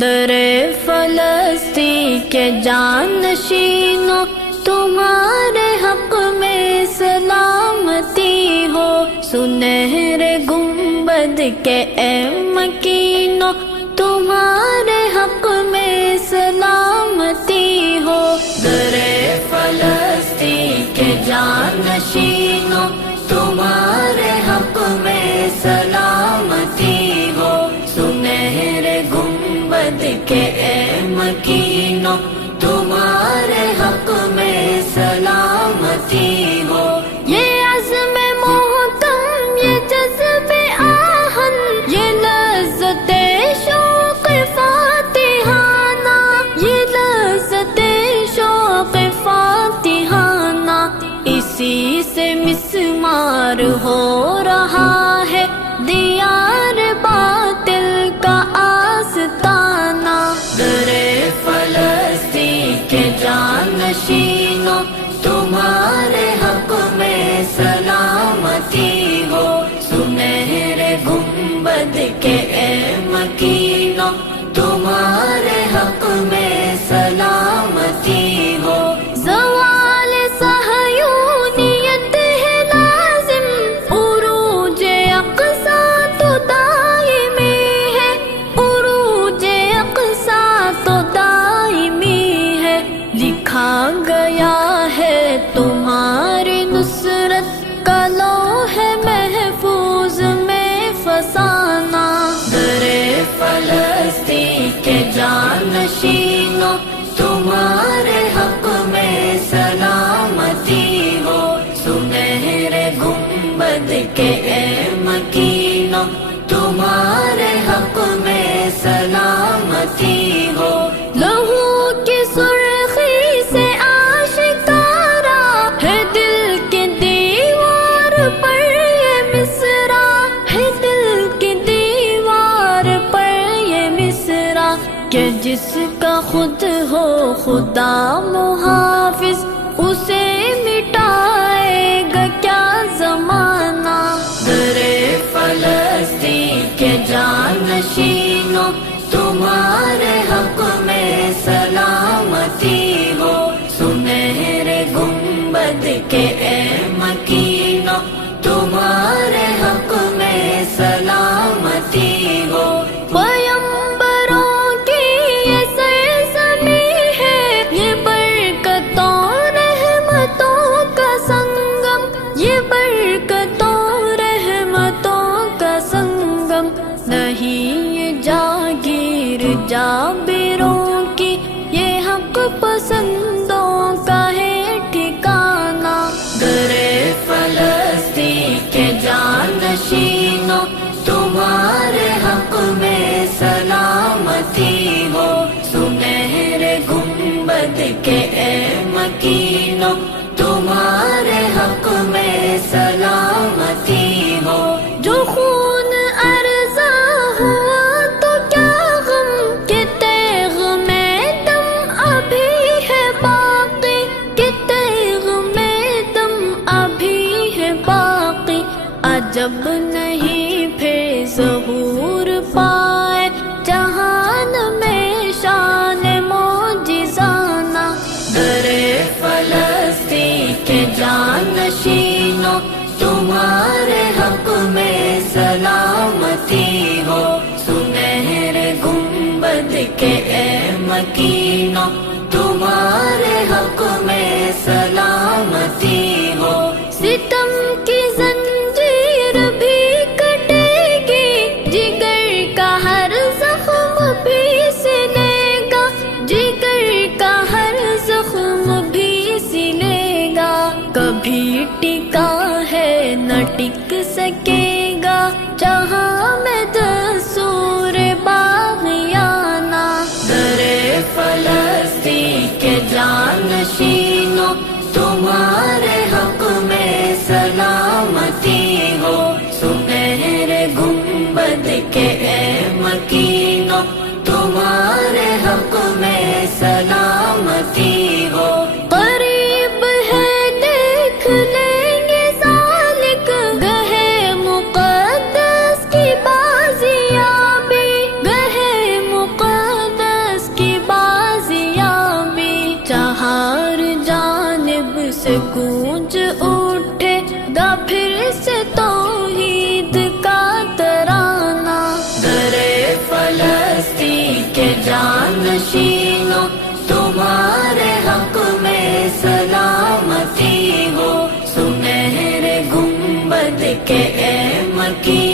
در فلسطین کے جانشینوں تمہارے حق میں سلامتی ہو، سنہرے گنبد کے اے مکینوں تمہارے حق میں سلامتی ہو، در فلسطین کے جانشینوں تمہارے حق میں سلامتی ہو، سنہرے گنبد کے اے مکینوں تمہارے حق میں سلامتی ہو۔ یہ عزم محکم، یہ جذب آہن، یہ لذت شوق فاتحانہ، یہ لذت شوق فاتحانہ، اسی سے مسمار ہو رہا ہے دیار باطل کا آستانہ، در فلسطین کے جانشینوں تمہارے حق میں سلامتی ہو، سنہرے گنبد کے اے مکینوں تمہارے حق میں سلامتی ہو۔ زوال صہیونیت ہے لازم، عروج اقصی تو دائمی ہے، عروج اقصی تو دائمی ہے، لکھا گیا ہے تمہاری نصرت کا لوح محفوظ میں فسانہ، در فلسطین کے جانشینوں تمہارے حق میں سلامتی ہو، سنہرے گنبد کے اے مکینوں تمہارے حق میں سلامتی ہو۔ لہو کی سرخی سے آشکارا ہے دل کے دیوار پر یہ مصرع، ہے دل کی دیوار پر یہ مصرع، کہ جس کا خود ہو خدا محافظ اسے مٹائے گا کیا زمانہ، در فلسطین کے جانشینوں تمہارے حق میں سلامتی ہو، سنہرے گنبد کے اے مکینوں تمہارے حق میں سلامتی ہو۔ پیمبروں کی یہ سرزمین ہے، یہ برکتوں رحمتوں کا سنگم، یہ برکتوں رحمتوں کا سنگم، نہیں یہ جاگیر جابروں کی، یہ حق پسندوں کا ہے ٹھکانہ، در فلسطین کے جانشینوں تمہارے حق میں سلامتی ہو، سنہرے گنبد کے اے مکینوں تمہارے حق میں سلامتی ہو۔ جو خون ارزا ہوا تو کیا غم، کہ تیغ میں دم ابھی ہے باقی، کہ تیغ میں دم ابھی ہے باقی، عجب نہیں پھر ظہور پائے جہان میں شان معجزانہ، در فلسطین کے جانشینوں تمہارے حق میں سلامتی ہو، سنہرے گنبد کے اے مکینوں تمہارے حق میں سلامتی ہو۔ ستم کی زنجیر بھی کٹے گی، جگر کا ہر زخم بھی سلے گا، جگر کا ہر زخم بھی سلے گا، کبھی ٹکا ہے نہ ٹک سکے گا جہاں میں دستور باغیانہ، در فلسطین کے جانشینوں تمہارے حق میں سلامتی ہو، سنہرے گنبد کے اے مکینوں تمہارے حق میں سلامتی ہو۔ قریب ہے دیکھ لیں گے سالک گہے مقدس کی بازیابی، گہے مقدس کہ اے مکی